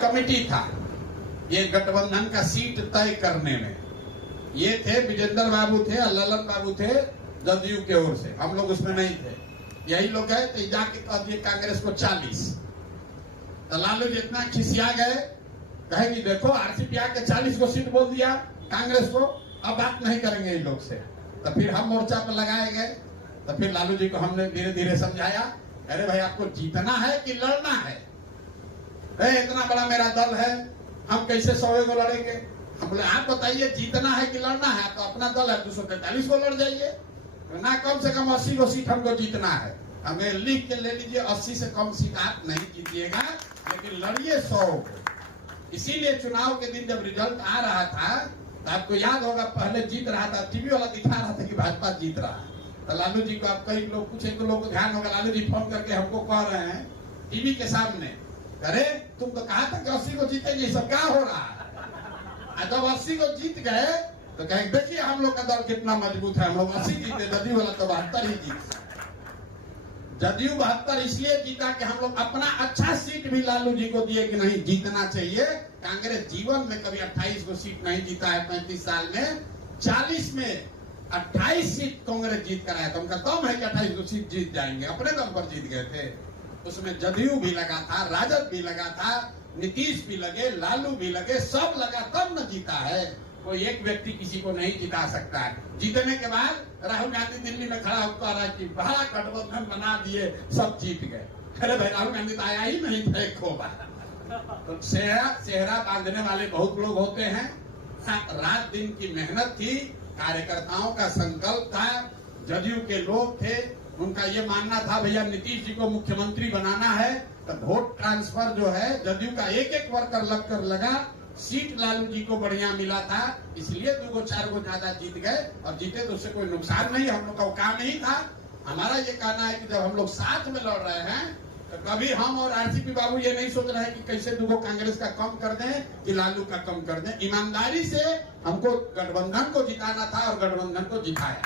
Committee था ये गठबंधन का सीट तय करने में। ये थे विजेंद्र बाबू थे और ललन बाबू थे जदयू के ओर से, हम लोग उसमें नहीं थे। यही लोग गए तो जाके कह दिए कांग्रेस को 40। तो लालू जी इतना खिसिया गए, कहे कि देखो आरसीपी आके 40 को सीट बोल दिया कांग्रेस को, अब बात नहीं करेंगे इन लोग से। तो फिर हम मोर्चा पर लगाए गए। तो फिर लालू जी को हमने धीरे धीरे समझाया, अरे भाई आपको जीतना है कि लड़ना है? इतना बड़ा मेरा दल है, हम कैसे 100 को लड़ेंगे? हम बोले आप बताइए जीतना है कि लड़ना है? तो अपना दल है 243 को लड़ जाइए ना, कम से कम 80 को सीट हमको जीतना है। हमें लिख के ले लीजिए 80 से कम सीट आप नहीं जीतिएगा, लेकिन लड़िए 100 को। इसीलिए चुनाव के दिन जब रिजल्ट आ रहा था तो आपको याद होगा पहले जीत रहा था, टीवी वाला दिखा रहा था कि भाजपा जीत रहा है। तो लालू जी को आप कई लोग कुछ एक लोग को ध्यान होगा, लालू जी फोन करके हमको कह रहे हैं टीवी के सामने, अरे तुम तो कहा था कि 80 को जीतेंगे, सब क्या हो रहा है? जब 80 को जीत गए तो कहें देखिए हम लोग का दल कितना मजबूत है, हम लोग 80 जीते, जदयू वाला तो 72 ही जीत। जदयू 72 इसलिए जीता कि हम लोग अपना अच्छा सीट भी लालू जी को दिए कि नहीं जीतना चाहिए। कांग्रेस जीवन में कभी 28 को सीट नहीं जीता है 35 साल में। 40 में 28 सीट कांग्रेस जीत कर आया, तो उनका दम है कि 28 को सीट जीत जाएंगे, अपने दम पर जीत गए थे। उसमें जदयू भी लगा था, राजद भी लगा था, नीतीश भी लगे, लालू भी लगे, सब लगा तब न जीता है। कोई एक व्यक्ति किसी को नहीं जिता सकता है। जीतने के बाद राहुल गांधी दिल्ली में खड़ा होकर रहा कि बड़ा गठबंधन बना दिए, सब जीत गए। अरे भाई राहुल गांधी तो आया ही नहीं था एक बार। तो सेहरा बांधने वाले बहुत लोग होते हैं। रात दिन की मेहनत थी, कार्यकर्ताओं का संकल्प था, जदयू के लोग थे, उनका ये मानना था भैया नीतीश जी को मुख्यमंत्री बनाना है। तो वोट ट्रांसफर जो है जदयू का एक एक वर्कर लगकर लगा, सीट लालू जी को बढ़िया मिला था, इसलिए 2 को 4 को ज्यादा जीत गए। और जीते तो उससे कोई नुकसान नहीं, हम लोग का काम नहीं था। हमारा ये कहना है कि जब हम लोग साथ में लड़ रहे हैं तो कभी हम और आरसीपी बाबू ये नहीं सोच रहे हैं कि कैसे 2 को कांग्रेस का कम कर दें कि लालू का कम कर दें। ईमानदारी से हमको गठबंधन को जिताना था और गठबंधन को जिताया।